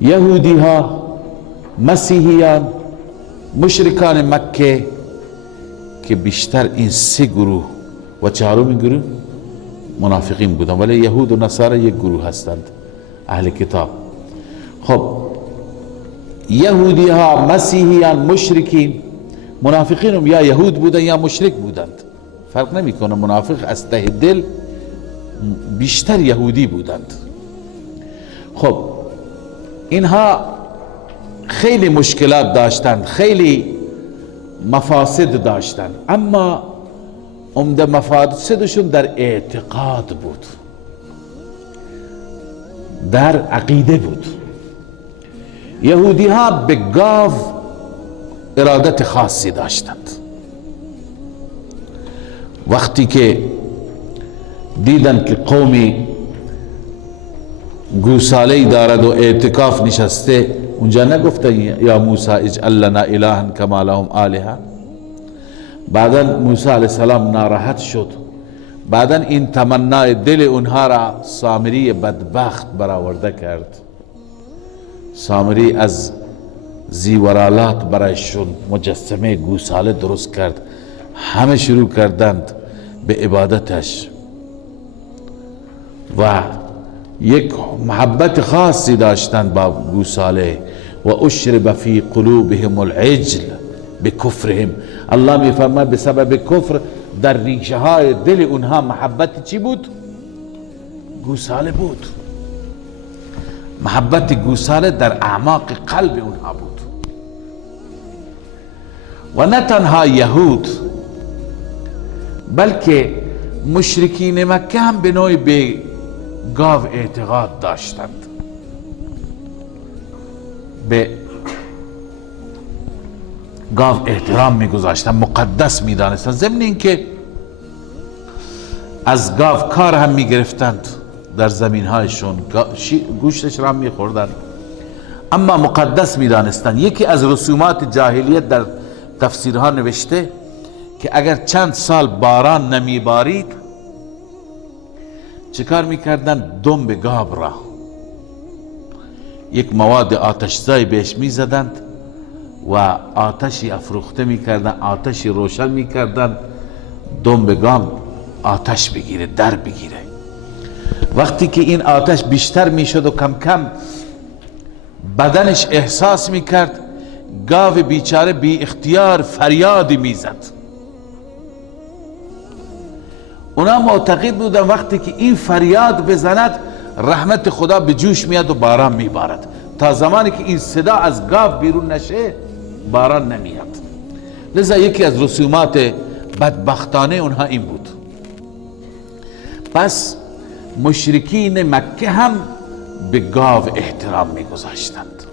یهودی ها، مسیحیان، مشرکان مکه که بیشتر این سه گروه و چهارمین گروه منافقین بودن، ولی یهود و نصارا یک گروه هستند، اهل کتاب. خب یهودی ها، مسیحیان، مشرکین. منافقین هم یا یهود بودن یا مشرک بودند، فرق نمیکنه. منافق از ته دل بیشتر یهودی بودند. خب اینها خیلی مشکلات داشتند، خیلی مفاسد داشتند، اما عمده مفاسدشون در اعتقاد بود، در عقیده بود. یهودی ها به گاو ارادت خاصی داشتند. وقتی که دیدن که قومی گوساله دارد و اعتکاف نشسته، اونجا نگفتن یا موسی اجعل لنا الها کما لهم آلهه؟ بعدا موسی علیه السلام ناراحت شد. بعدا این تمنای دل اونها را سامری بدبخت برآورده کرد. سامری از زیورالات برایشون مجسمه گوساله درست کرد. همه شروع کردند به عبادتش و یک محبت خاصی داشتند با گوساله. و اشرب فی قلوبهم العجل بکفرهم. الله می فرماید به سبب کفر در ریشه های دل اونها محبت چی بود؟ گوساله بود. محبت گوساله در اعماق قلب اونها بود. و نه تنها یهود، بلکه مشرکین مکه هم به نوعی به گاو اعتقاد داشتند، به گاو احترام میگذاشتند، مقدس میدانستند. ضمن اینکه از گاو کار هم میگرفتند، در زمین هایشون گوشتش را میخوردند، اما مقدس میدانستند. یکی از رسومات جاهلیت در تفسیرها نوشته که اگر چند سال باران نمیبارید چیکار میکردند؟ دنب گاو را یک مواد آتشزای بهش میزدند و آتشی افروخته میکردند، آتشی روشن میکردند، دنب گاو آتش بگیره، در بگیره. وقتی که این آتش بیشتر میشد و کم کم بدنش احساس میکرد، گاو بیچاره بی اختیار فریادی میزد. اونا معتقد بودن وقتی که این فریاد بزند رحمت خدا به جوش میاد و باران میبارد. تا زمانی که این صدا از گاو بیرون نشه باران نمیاد. لذا یکی از رسومات بدبختانه اونها این بود. پس مشرکین مکه هم به گاو احترام میگذاشتند.